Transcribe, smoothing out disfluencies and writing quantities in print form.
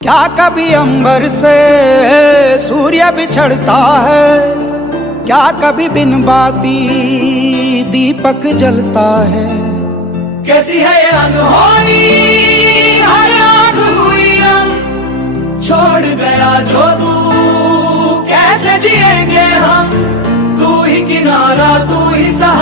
क्या कभी अंबर से सूर्य बिछड़ता है, क्या कभी बिन बाती दीपक जलता है। कैसी है ये अनहोनी हर आग हुई हम, छोड़ गया जो तू कैसे जिएंगे हम। तू ही किनारा तू ही सहारा